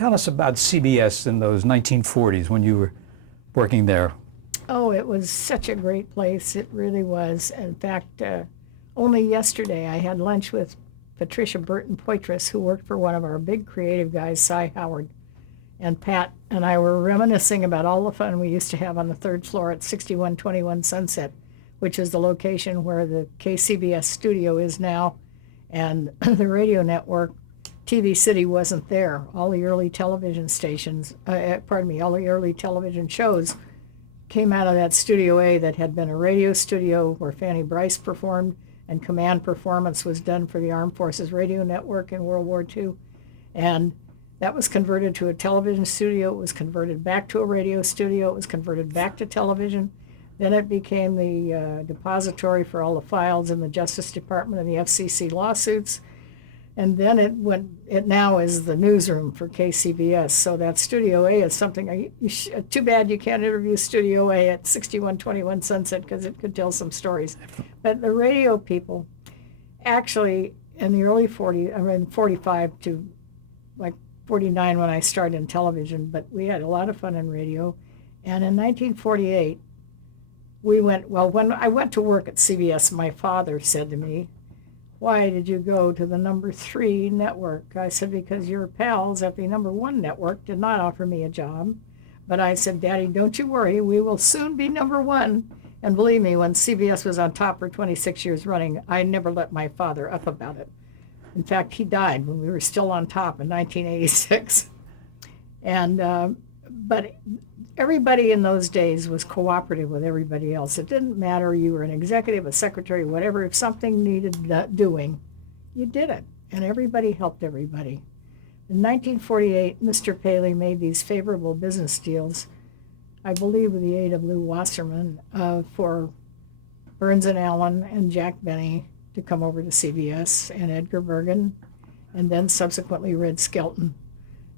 Tell us about CBS in those 1940s when you were working there. Oh, it was such a great place. It really was. In fact, only yesterday I had lunch with Patricia Burton-Poitras, who worked for one of our big creative guys, Cy Howard. And Pat and I were reminiscing about all the fun we used to have on the third floor at 6121 Sunset, which is the location where the KCBS studio is now. And the radio network, TV City, wasn't there. All the early television stations, all the early television shows came out of that Studio A that had been a radio studio where Fanny Brice performed, and command performance was done for the Armed Forces Radio Network in World War II. And that was converted to a television studio. It was converted back to a radio studio. It was converted back to television. Then it became the depository for all the files in the Justice Department and the FCC lawsuits. And then it now is the newsroom for KCBS. So that Studio A is something, too bad you can't interview Studio A at 6121 Sunset because it could tell some stories. But the radio people, actually, in the early 40s, 45 to like 49 when I started in television, but we had a lot of fun in radio. And in 1948, when I went to work at CBS, my father said to me, "Why did you go to the number 3 network?" I said, "Because your pals at the number 1 network did not offer me a job." But I said, "Daddy, don't you worry, we will soon be number 1. And believe me, when CBS was on top for 26 years running, I never let my father up about it. In fact, he died when we were still on top in 1986. And but everybody in those days was cooperative with everybody else. It didn't matter, you were an executive, a secretary, whatever. If something needed doing, you did it, and everybody helped everybody. In 1948, Mr. Paley made these favorable business deals, I believe with the aid of Lou Wasserman, for Burns and Allen and Jack Benny to come over to CBS, and Edgar Bergen, and then subsequently Red Skelton.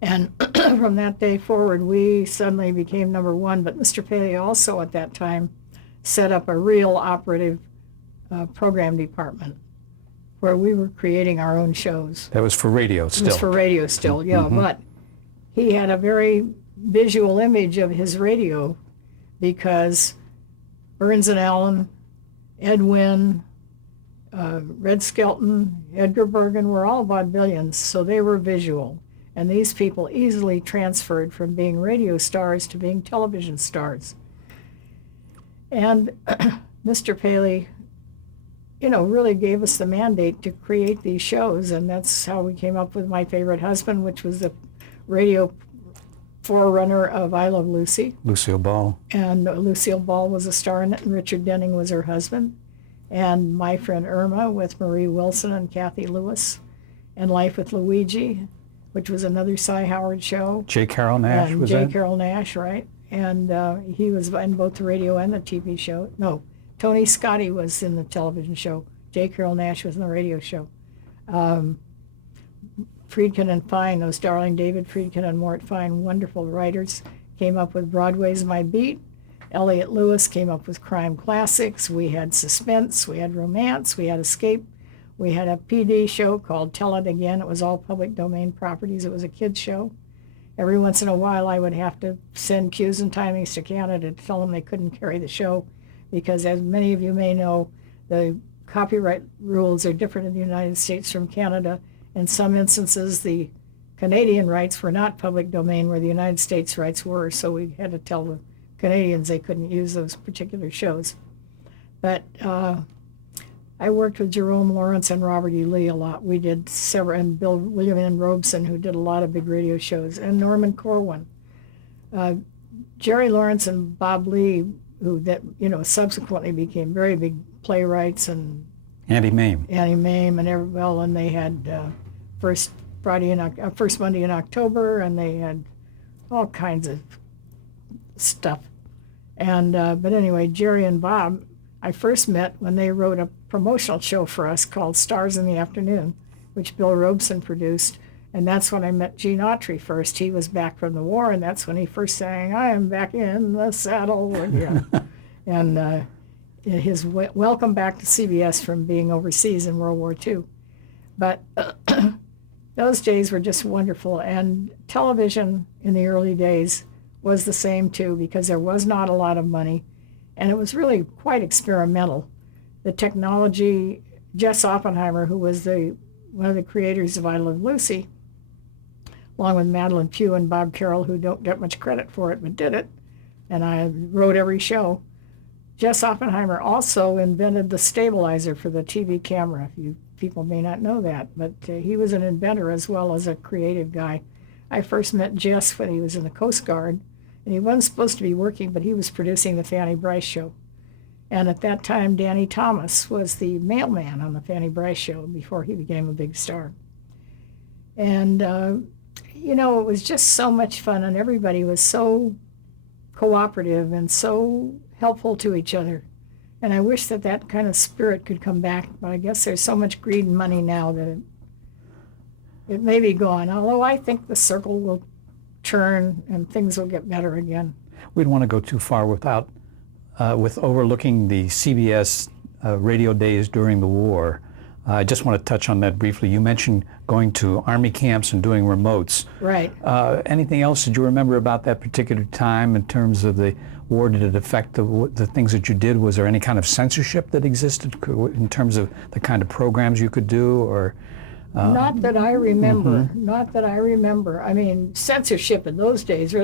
And from that day forward, we suddenly became number 1. But Mr. Paley also at that time set up a real operative program department where we were creating our own shows. That was for radio still. It was for radio still, yeah. Mm-hmm. But he had a very visual image of his radio because Burns and Allen, Ed Wynn, Red Skelton, Edgar Bergen were all vaudevillians, so they were visual. And these people easily transferred from being radio stars to being television stars. And Mr. Paley, really gave us the mandate to create these shows, and that's how we came up with My Favorite Husband, which was the radio forerunner of I Love Lucy. Lucille Ball. And Lucille Ball was a star in it, and Richard Denning was her husband. And My Friend Irma with Marie Wilson and Kathy Lewis. And Life with Luigi, which was another Cy Howard show. J. Carrol Naish and was J. that? Carrol Naish, right. And he was in both the radio and the TV show. No, Tony Scotti was in the television show. J. Carrol Naish was in the radio show. Friedkin and Fine, those darling David Friedkin and Mort Fine, wonderful writers, came up with Broadway's My Beat. Elliott Lewis came up with crime classics. We had suspense, we had romance, we had escape. We had a PD show called Tell It Again. It was all public domain properties. It was a kids show. Every once in a while, I would have to send cues and timings to Canada to tell them they couldn't carry the show because, as many of you may know, the copyright rules are different in the United States from Canada. In some instances, the Canadian rights were not public domain where the United States rights were, so we had to tell the Canadians they couldn't use those particular shows. But I worked with Jerome Lawrence and Robert E. Lee a lot. We did several, and William N. Robeson, who did a lot of big radio shows, and Norman Corwin. Jerry Lawrence and Bob Lee, who subsequently became very big playwrights, and Andy Mame. And they had first Monday in October, and they had all kinds of stuff. And but anyway, Jerry and Bob, I first met when they wrote a promotional show for us called Stars in the Afternoon, which Bill Robeson produced. And that's when I met Gene Autry first. He was back from the war, and that's when he first sang, "I am back in the saddle." And his welcome back to CBS from being overseas in World War II. But those days were just wonderful. And television in the early days was the same too, because there was not a lot of money, and it was really quite experimental. The technology, Jess Oppenheimer, who was one of the creators of I Love Lucy, along with Madeline Pugh and Bob Carroll, who don't get much credit for it but did it, and I wrote every show. Jess Oppenheimer also invented the stabilizer for the TV camera. People may not know that, but he was an inventor as well as a creative guy. I first met Jess when he was in the Coast Guard, and he wasn't supposed to be working, but he was producing the Fanny Bryce Show. And at that time, Danny Thomas was the mailman on the Fanny Bryce Show before he became a big star. And, it was just so much fun, and everybody was so cooperative and so helpful to each other. And I wish that kind of spirit could come back, but I guess there's so much greed and money now that it may be gone, although I think the circle will turn and things will get better again. We don't want to go too far with overlooking the CBS radio days during the war. I just want to touch on that briefly. You mentioned going to Army camps and doing remotes. Right. Anything else that you remember about that particular time in terms of the war? Did it affect the things that you did? Was there any kind of censorship that existed in terms of the kind of programs you could do? Or not that I remember. Not that I remember. I mean, censorship in those days,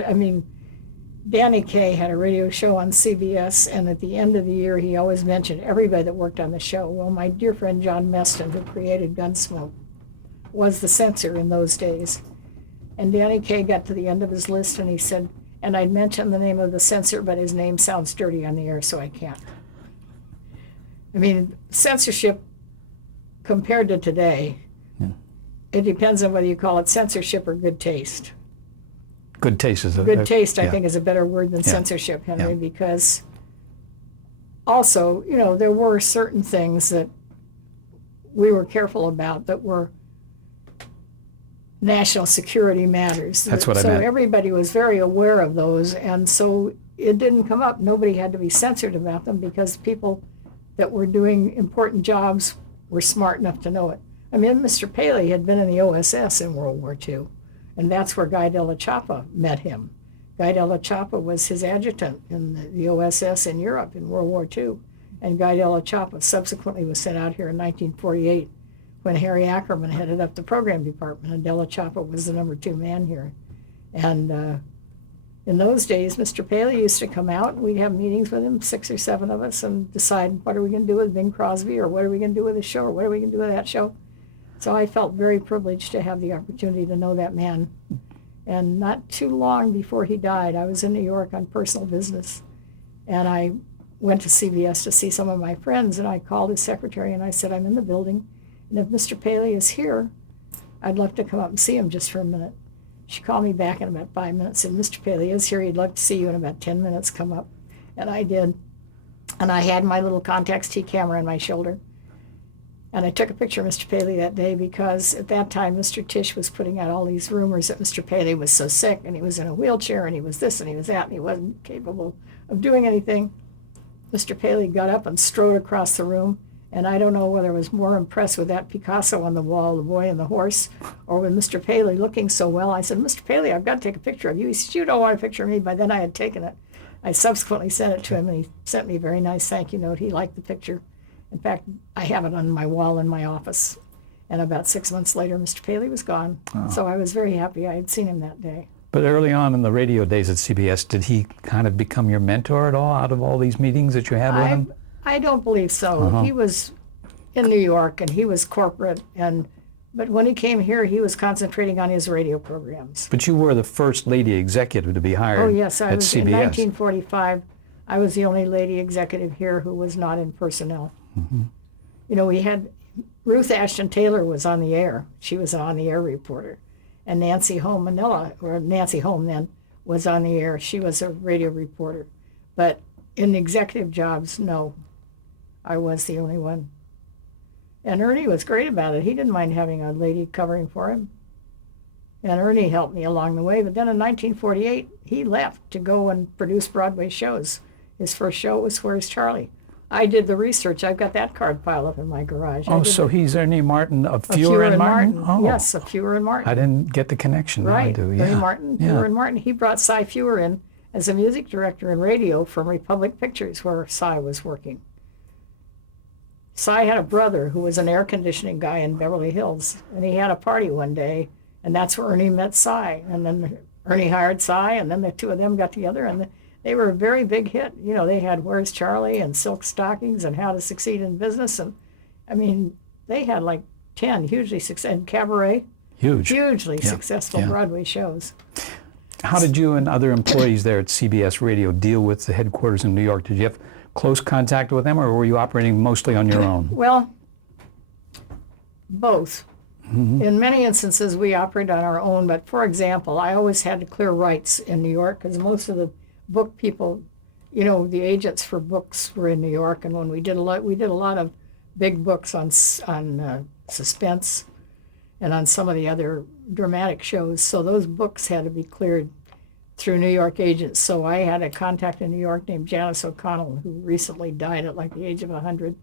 Danny Kaye had a radio show on CBS, and at the end of the year, he always mentioned everybody that worked on the show. Well, my dear friend John Meston, who created Gunsmoke, was the censor in those days. And Danny Kaye got to the end of his list, and he said, and I'd mention the name of the censor, but his name sounds dirty on the air, so I can't. I mean, censorship compared to today, it depends on whether you call it censorship or good taste. Good taste is good taste, I think, is a better word than censorship, Henry, because also, there were certain things that we were careful about that were national security matters. That's what I meant. So everybody was very aware of those, and so it didn't come up. Nobody had to be censored about them because people that were doing important jobs were smart enough to know it. I mean, Mr. Paley had been in the OSS in World War II. And that's where Guy Della Chapa met him. Guy Della Chapa was his adjutant in the OSS in Europe in World War II. And Guy Della Chapa subsequently was sent out here in 1948 when Harry Ackerman headed up the program department, and Della Chapa was the number 2 man here. And in those days, Mr. Paley used to come out, and we'd have meetings with him, 6 or 7 of us, and decide what are we going to do with Bing Crosby, or what are we going to do with the show, or what are we going to do with that show. So I felt very privileged to have the opportunity to know that man. And not too long before he died, I was in New York on personal business. And I went to CBS to see some of my friends, and I called his secretary and I said, I'm in the building, and if Mr. Paley is here, I'd love to come up and see him just for a minute. She called me back in about 5 minutes and said, Mr. Paley is here, he'd love to see you in about 10 minutes, come up. And I did. And I had my little Contax T camera on my shoulder. And I took a picture of Mr. Paley that day because at that time, Mr. Tisch was putting out all these rumors that Mr. Paley was so sick and he was in a wheelchair and he was this and he was that and he wasn't capable of doing anything. Mr. Paley got up and strode across the room, and I don't know whether I was more impressed with that Picasso on the wall, The Boy and the Horse, or with Mr. Paley looking so well. I said, Mr. Paley, I've got to take a picture of you. He said, you don't want a picture of me. By then I had taken it. I subsequently sent it to him, and he sent me a very nice thank you note. He liked the picture. In fact, I have it on my wall in my office. And about 6 months later, Mr. Paley was gone. Oh. So I was very happy I had seen him that day. But early on in the radio days at CBS, did he kind of become your mentor at all out of all these meetings that you had with him? I don't believe so. He was in New York and he was corporate, but when he came here, he was concentrating on his radio programs. But you were the first lady executive to be hired at CBS. Oh yes, I was. In 1945, I was the only lady executive here who was not in personnel. Mm-hmm. We had Ruth Ashton Taylor was on the air. She was an on-the-air reporter. And Nancy Holm Manila, or Nancy Holm then, was on the air. She was a radio reporter. But in executive jobs, no, I was the only one. And Ernie was great about it. He didn't mind having a lady covering for him. And Ernie helped me along the way. But then in 1948, he left to go and produce Broadway shows. His first show was Where's Charlie? I did the research. I've got that card piled up in my garage. Oh, so he's Ernie Martin of of Fewer and Martin? Oh, Yes, of Fewer and Martin. I didn't get the connection. Now I Right, do, Ernie yeah. Martin, Yeah. Fewer and Martin. He brought Cy Fewer in as a music director in radio from Republic Pictures, where Cy was working. Cy had a brother who was an air conditioning guy in Beverly Hills, and he had a party one day, and that's where Ernie met Cy. And then Ernie hired Cy, and then the two of them got together, and they were a very big hit. You know, they had Where's Charlie and Silk Stockings and How to Succeed in Business, and I mean, they had like 10 hugely successful, and Cabaret, Huge. hugely Yeah, successful yeah. Broadway shows. How did you and other employees there at CBS Radio deal with the headquarters in New York? Did you have close contact with them, or were you operating mostly on your own? Well, both. In many instances, we operate on our own, but for example, I always had to clear rights in New York because most of the book people, you know, the agents for books were in New York, and when we did a lot of big books on suspense and on some of the other dramatic shows. So those books had to be cleared through New York agents. So I had a contact in New York named Janice O'Connell, who recently died at like the age of 100,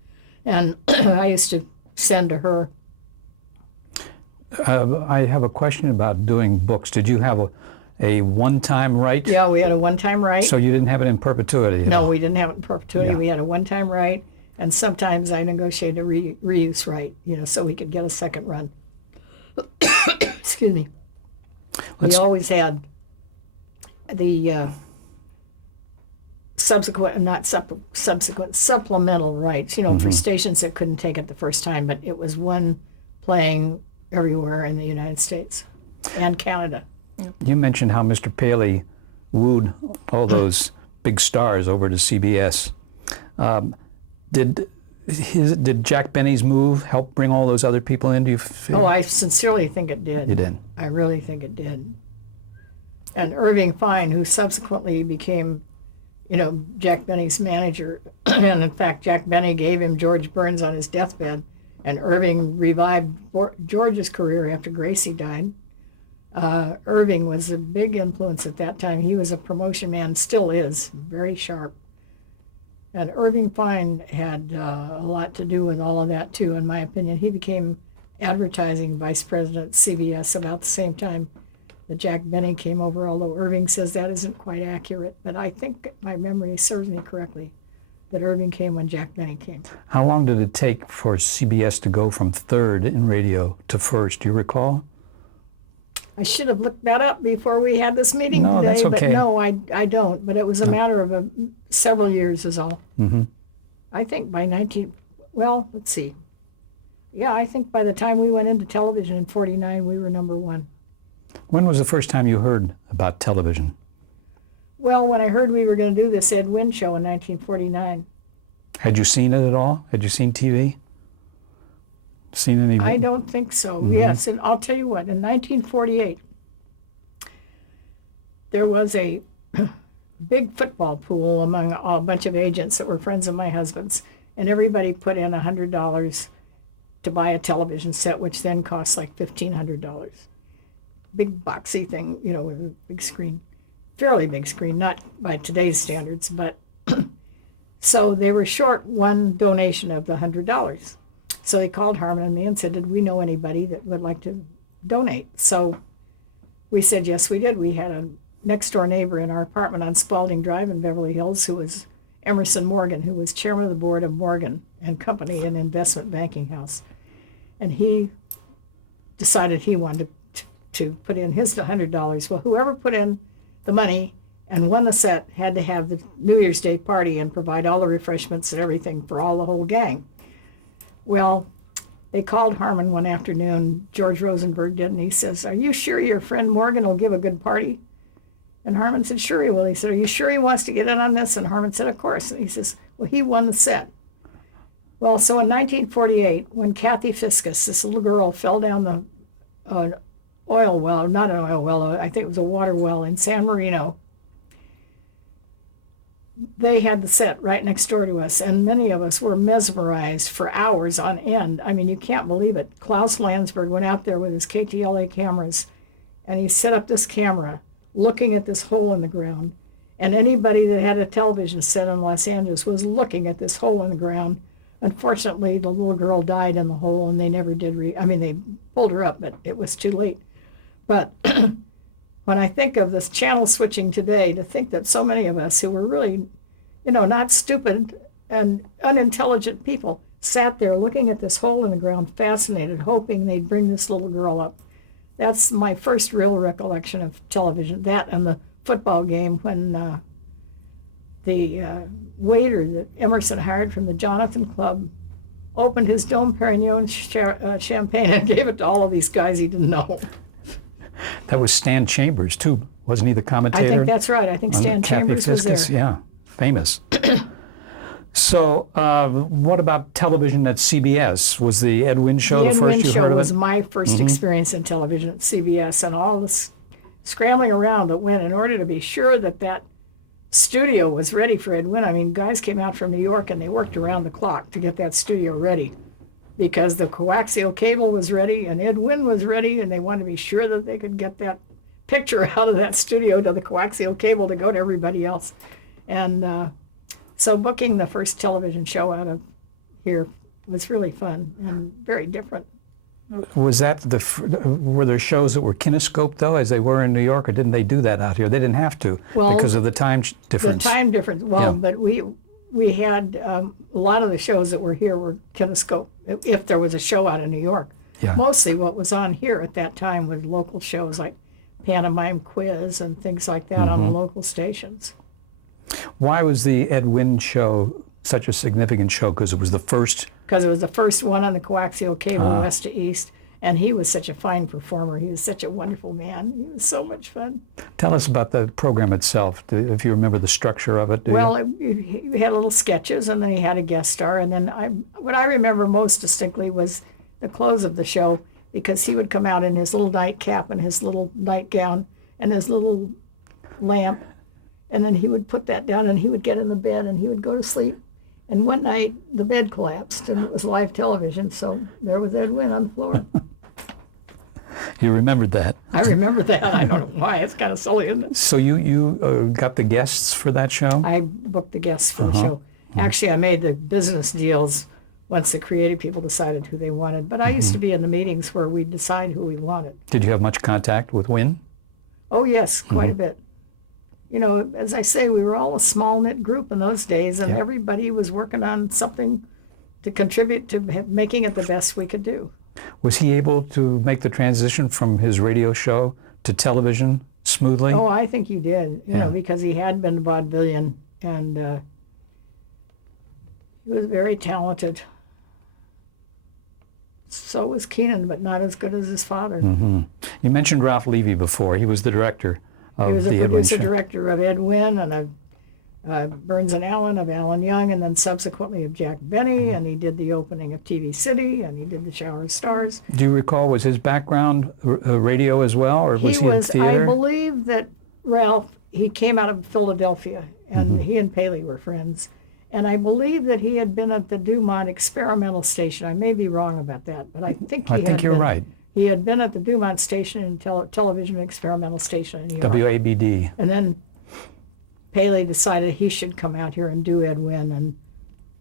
and I used to send to her. I have a question about doing books. Did you have a one-time right? Yeah, we had a one-time right. So you didn't have it in perpetuity at No, all? we didn't have it in perpetuity. Yeah. We had a one-time right, and sometimes I negotiated a reuse right, you know, so we could get a second run. Excuse me. Let's- We always had the subsequent supplemental rights, you know, for stations that couldn't take it the first time, but it was one playing everywhere in the United States and Canada. You mentioned how Mr. Paley wooed all those big stars over to CBS. Did Jack Benny's move help bring all those other people in? Do you feel? Oh, I sincerely think it did. You did. I really think it did. And Irving Fine, who subsequently became, you know, Jack Benny's manager, and in fact, Jack Benny gave him George Burns on his deathbed, and Irving revived George's career after Gracie died. Irving was a big influence at that time. He was a promotion man, still is, very sharp. And Irving Fine had a lot to do with all of that, too, in my opinion. He became advertising vice president at CBS about the same time that Jack Benny came over, although Irving says that isn't quite accurate. But I think my memory serves me correctly, that Irving came when Jack Benny came. How long did it take for CBS to go from third in radio to first? Do you recall? I should have looked that up before we had this meeting No, today, that's okay. but no, I don't. But it was a matter of several years is all. Mm-hmm. I think by let's see. Yeah, I think by the time we went into television in 49, we were number one. When was the first time you heard about television? Well, when I heard we were going to do this Ed Wynn show in 1949, Had you seen it at all? Had you seen TV? Seen any? I don't think so. Mm-hmm. Yes, and I'll tell you what, in 1948, there was a big football pool among a bunch of agents that were friends of my husband's, and everybody put in $100 to buy a television set, which then cost like $1,500. Big boxy thing, you know, with a big screen. Fairly big screen, not by today's standards, but so they were short one donation of the $100. So they called Harmon and me and said, did we know anybody that would like to donate? So we said, yes, we did. We had a next door neighbor in our apartment on Spalding Drive in Beverly Hills who was Emerson Morgan, who was chairman of the board of Morgan and Company, an investment banking house. And he decided he wanted to put in his $100. Well, whoever put in the money and won the set had to have the New Year's Day party and provide all the refreshments and everything for all the whole gang. Well, they called Harmon one afternoon, George Rosenberg did, and he says, are you sure your friend Morgan will give a good party? And Harmon said, sure he will. He said, are you sure he wants to get in on this? And Harmon said, of course. And he says, well, he won the set. Well, so in 1948, when Kathy Fiscus, this little girl, fell down the oil well, not an oil well, I think it was a water well in San Marino, they had the set right next door to us, and many of us were mesmerized for hours on end. I mean, you can't believe it. Klaus Landsberg went out there with his KTLA cameras, and he set up this camera looking at this hole in the ground, And anybody that had a television set in Los Angeles was looking at this hole in the ground. Unfortunately, the little girl died in the hole, and they never did they pulled her up, but it was too late. But when I think of this channel switching today, to think that so many of us who were really, not stupid and unintelligent people sat there looking at this hole in the ground, fascinated, hoping they'd bring this little girl up. That's my first real recollection of television, that and the football game when the waiter that Emerson hired from the Jonathan Club opened his Dom Perignon champagne and gave it to all of these guys he didn't know. That was Stan Chambers, too. Wasn't he the commentator? I think that's right. I think Stan Chambers was there. Yeah, famous. So, what about television at CBS? Was the Ed Wynn Show the first you heard of it? The Ed Wynn Show was my first experience in television at CBS, and all this scrambling around that went in order to be sure that that studio was ready for Ed Wynn. I mean, guys came out from New York and they worked around the clock to get that studio ready because the coaxial cable was ready and Ed Wynn was ready, and they wanted to be sure that they could get that picture out of that studio to the coaxial cable to go to everybody else. And so booking the first television show out of here was really fun and very different. Was that were there shows that were kinescope though, as they were in New York, or didn't they do that out here? They didn't have to because of the time difference. The time difference. Well, yeah. But we had a lot of the shows that were here were kinescope. If there was a show out of New York, yeah. Mostly what was on here at that time was local shows like Pantomime Quiz and things like that on the local stations. Why was the Ed Wynn Show such a significant show? Because it was the first. Because it was the first one on the coaxial cable, west to east, and he was such a fine performer. He was such a wonderful man. He was so much fun. Tell us about the program itself, if you remember the structure of it. He had little sketches, and then he had a guest star, and then what I remember most distinctly was the close of the show, because he would come out in his little nightcap and his little nightgown and his little lamp, and then he would put that down, and he would get in the bed, and he would go to sleep. And one night, the bed collapsed, and it was live television, so there was Ed Wynn on the floor. You remembered that? I remember that. I don't know why. It's kind of silly, isn't it? So you got the guests for that show? I booked the guests for the show. Actually, I made the business deals once the creative people decided who they wanted. But I used to be in the meetings where we'd decide who we wanted. Did you have much contact with Wynn? Oh, yes, quite a bit. As I say, we were all a small-knit group in those days, and everybody was working on something to contribute to making it the best we could do. Was he able to make the transition from his radio show to television smoothly? Oh, I think he did, because he had been a vaudevillian, and he was very talented. So was Keenan, but not as good as his father. You mentioned Ralph Levy before. He was the director. He was the producer-director of Ed Wynn and of Burns and Allen, of Alan Young, and then subsequently of Jack Benny, and he did the opening of TV City, and he did the Shower of Stars. Do you recall, was his background radio as well, or was he in theater? I believe that Ralph, he came out of Philadelphia, and he and Paley were friends, and I believe that he had been at the Dumont Experimental Station. I may be wrong about that, but I think you're right. He had been at the Dumont Station and Television Experimental Station in New York. WABD. And then Paley decided he should come out here and do Ed Wynn, and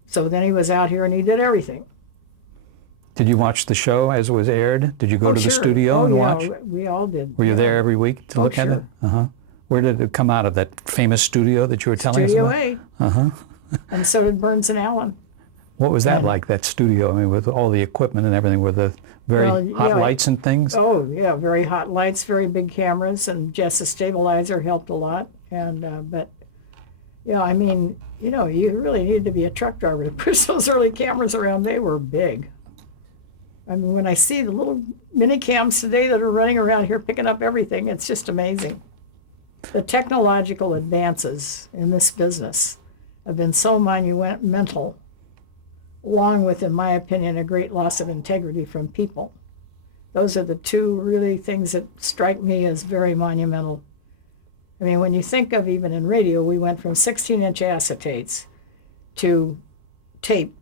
so then he was out here and he did everything. Did you watch the show as it was aired? Did you go to the studio and watch? We all did. Were you there every week to look at it? Where did it come out of, that famous studio that you were telling us about? Studio A. And so did Burns and Allen. What was that like, that studio? I mean, with all the equipment and everything, with the very hot lights and things? Oh, yeah, very hot lights, very big cameras, and Jess, the stabilizer, helped a lot. And but, I mean, you really needed to be a truck driver to push those early cameras around. They were big. I mean, when I see the little mini cams today that are running around here picking up everything, it's just amazing. The technological advances in this business have been so monumental, along with, in my opinion, a great loss of integrity from people. Those are the two really things that strike me as very monumental. I mean, when you think of, even in radio, we went from 16-inch acetates to tape,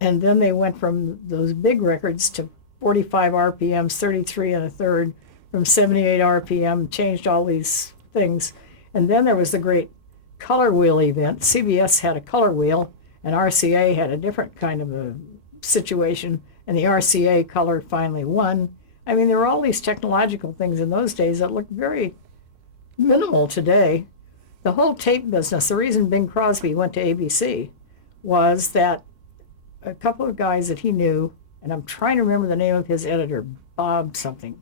and then they went from those big records to 45 RPMs, 33 and a third, from 78 RPM, changed all these things. And then there was the great color wheel event. CBS had a color wheel, and RCA had a different kind of a situation, and the RCA color finally won. I mean, there were all these technological things in those days that look very minimal today. The whole tape business, the reason Bing Crosby went to ABC was that a couple of guys that he knew, and I'm trying to remember the name of his editor, Bob something.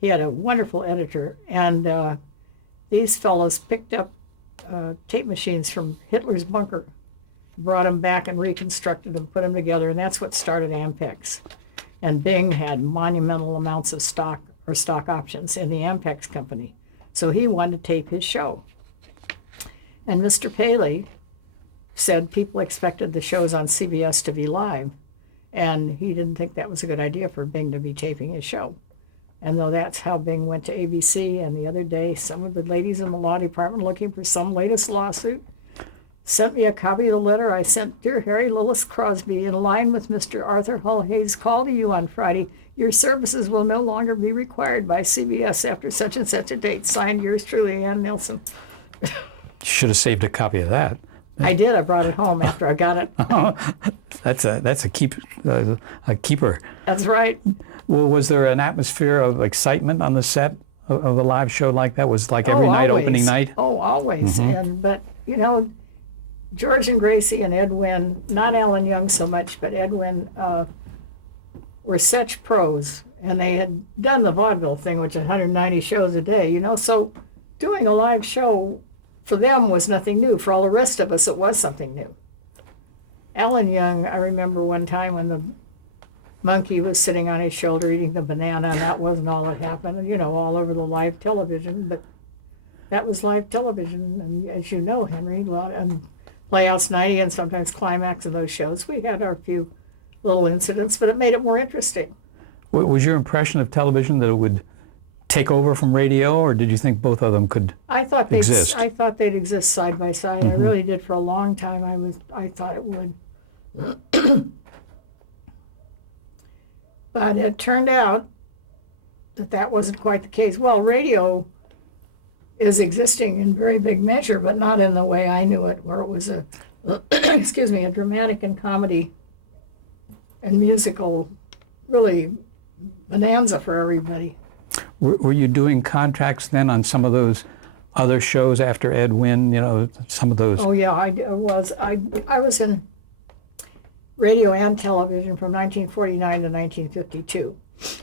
He had a wonderful editor, and these fellows picked up tape machines from Hitler's bunker, brought them back and reconstructed them, put them together, and that's what started Ampex. And Bing had monumental amounts of stock or stock options in the Ampex company. So he wanted to tape his show. And Mr. Paley said people expected the shows on CBS to be live, and he didn't think that was a good idea for Bing to be taping his show. And though that's how Bing went to ABC, and the other day some of the ladies in the law department looking for some latest lawsuit sent me a copy of the letter I sent. Dear Harry Lillis Crosby, in line with Mr. Arthur Hull Hayes' call to you on Friday, your services will no longer be required by CBS after such and such a date. Signed, yours truly, Ann Nilsson. Should have saved a copy of that. I did. I brought it home after I got it. That's a keeper. That's right. Well, was there an atmosphere of excitement on the set of a live show like that? Was like every night always. Opening night? Oh, always. But George and Gracie and Ed Wynn, not Alan Young so much, but Ed Wynn were such pros, and they had done the vaudeville thing, which is 190 shows a day. So doing a live show for them was nothing new. For all the rest of us, it was something new. Alan Young, I remember one time when the monkey was sitting on his shoulder eating the banana, and that wasn't all that happened, all over the live television, but that was live television. And as you know, Henry, and Playhouse 90 and sometimes Climax of those shows, we had our few little incidents, but it made it more interesting. Was your impression of television that it would take over from radio, or did you think both of them could exist? I thought they'd exist side by side. I really did for a long time. I thought it would. But it turned out that wasn't quite the case. Well, radio is existing in very big measure, but not in the way I knew it, where it was a dramatic and comedy and musical, really bonanza for everybody. Were you doing contracts then on some of those other shows after Ed Wynn, some of those? Oh yeah, I was. I was in radio and television from 1949 to 1952.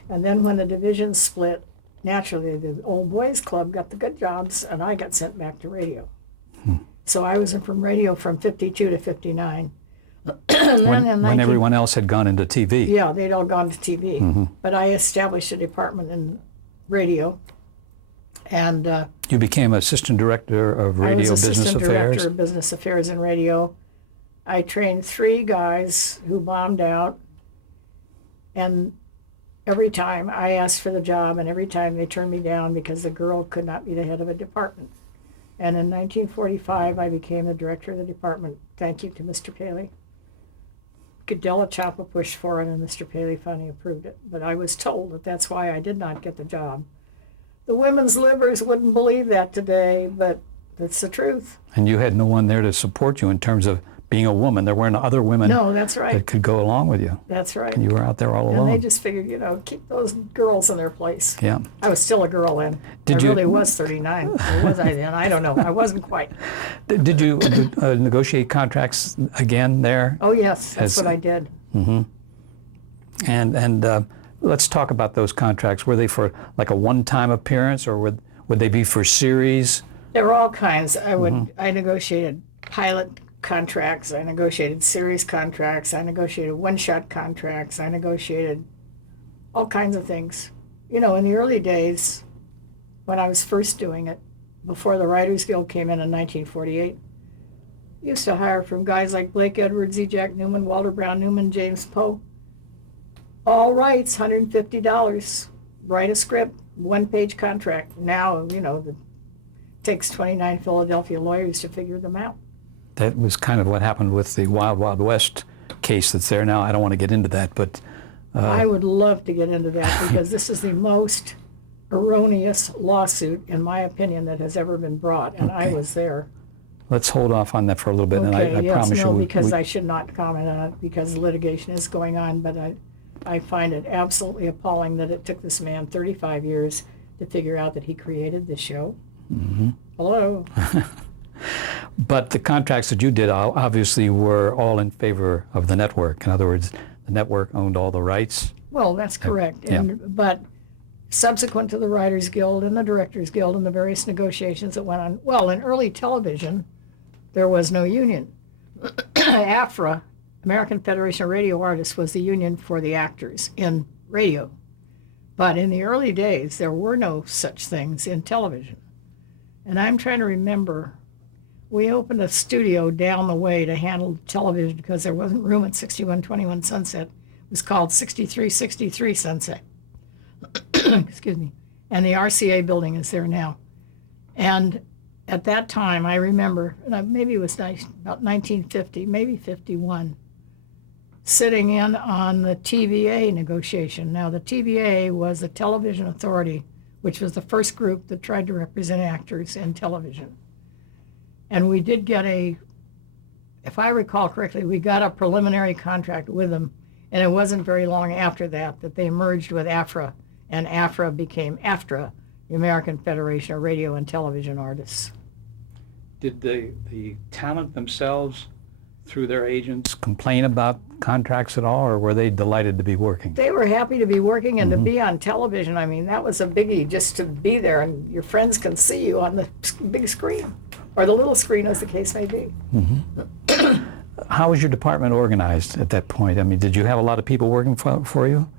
And then when the divisions split, naturally the old boys club got the good jobs and I got sent back to radio. So I was in from radio from 52 to 59. when everyone else had gone into TV. Yeah, they'd all gone to TV. But I established a department in radio. And you became assistant director of radio business affairs? I was assistant director of business affairs in radio. I trained 3 guys who bombed out, and every time I asked for the job, and every time they turned me down because the girl could not be the head of a department. And in 1945, I became the director of the department. Thank you to Mr. Paley. Cadella Chapa pushed for it, and Mr. Paley finally approved it. But I was told that that's why I did not get the job. The women's livers wouldn't believe that today, but that's the truth. And you had no one there to support you in terms of being a woman. There weren't other women that's right. that could go along with you. That's right. And you were out there all alone. And they just figured, keep those girls in their place. Yeah. I was still a girl then. I really was 39. Or was I then? I don't know. I wasn't quite. Did you negotiate contracts again there? Oh, yes. That's what I did. Mm-hmm. And let's talk about those contracts. Were they for like a one-time appearance, or would they be for series? There were all kinds. I negotiated pilot contracts, I negotiated series contracts, I negotiated one-shot contracts, I negotiated all kinds of things. In the early days, when I was first doing it, before the Writers Guild came in 1948, I used to hire from guys like Blake Edwards, E. Jack Newman, Walter Brown Newman, James Poe. All rights, $150. Write a script, one-page contract. Now, it takes 29 Philadelphia lawyers to figure them out. That was kind of what happened with the Wild Wild West case that's there now. I don't want to get into that, but... I would love to get into that because this is the most erroneous lawsuit, in my opinion, that has ever been brought, and I Okay. was there. Let's hold off on that for a little bit, and Okay, I yes, promise no, you. because I should not comment on it because litigation is going on, but I find it absolutely appalling that it took this man 35 years to figure out that he created this show. Mm-hmm. Hello? But the contracts that you did obviously were all in favor of the network. In other words, the network owned all the rights. Well, that's correct. Yeah. But subsequent to the Writers Guild and the Directors Guild and the various negotiations that went on, well, in early television, there was no union. AFRA, American Federation of Radio Artists, was the union for the actors in radio. But in the early days, there were no such things in television. And I'm trying to remember, we opened a studio down the way to handle television because there wasn't room at 6121 Sunset. It was called 6363 Sunset. Excuse me. And the RCA building is there now. And at that time, I remember, maybe it was about 1950, maybe 51, sitting in on the TVA negotiation. Now, the TVA was the Television Authority, which was the first group that tried to represent actors in television. And we did get if I recall correctly, we got a preliminary contract with them, and it wasn't very long after that that they merged with AFRA, and AFRA became AFTRA, the American Federation of Radio and Television Artists. Did the talent themselves, through their agents, complain about contracts at all, or were they delighted to be working? They were happy to be working and to be on television. I mean, that was a biggie, just to be there and your friends can see you on the big screen, or the little screen, as the case may be. How was your department organized at that point? I mean, did you have a lot of people working for you?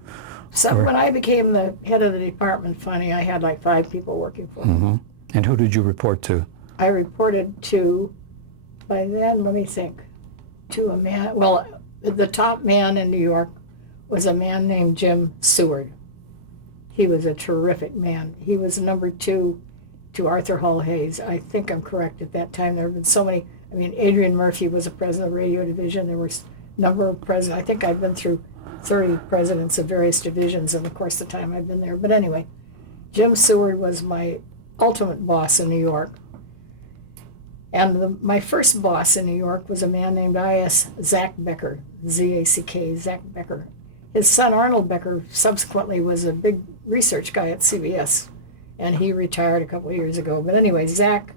So when I became the head of the department, funny, I had like 5 people working for me. And who did you report to? I reported to, by then, let me think, to a man, well, the top man in New York was a man named Jim Seward. He was a terrific man. He was number 2 to Arthur Hall Hayes. I think I'm correct at that time. There have been so many, I mean, Adrian Murphy was a president of the radio division. There were a number of presidents. I think I've been through 30 presidents of various divisions in the course of the time I've been there. But anyway, Jim Seward was my ultimate boss in New York. And my first boss in New York was a man named I.S. Zach Becker, Z-A-C-K, Zach Becker. His son Arnold Becker subsequently was a big research guy at CBS, and he retired a couple of years ago. But anyway, Zach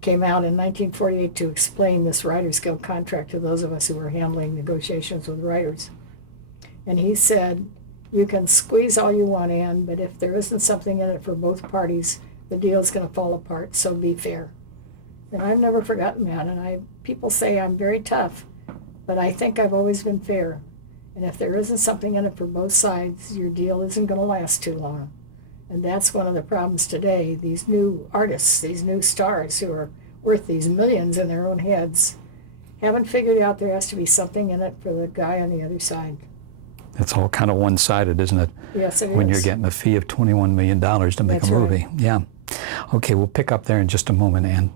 came out in 1948 to explain this Writers Guild contract to those of us who were handling negotiations with writers. And he said, you can squeeze all you want in, but if there isn't something in it for both parties, the deal's going to fall apart, so be fair. And I've never forgotten that. And people say I'm very tough, but I think I've always been fair. And if there isn't something in it for both sides, your deal isn't going to last too long. And that's one of the problems today. These new artists, these new stars who are worth these millions in their own heads, haven't figured out there has to be something in it for the guy on the other side. It's all kind of one-sided, isn't it? Yes, it is. When you're getting a fee of $21 million to make That's a right. movie. Yeah. Okay, we'll pick up there in just a moment, Ann.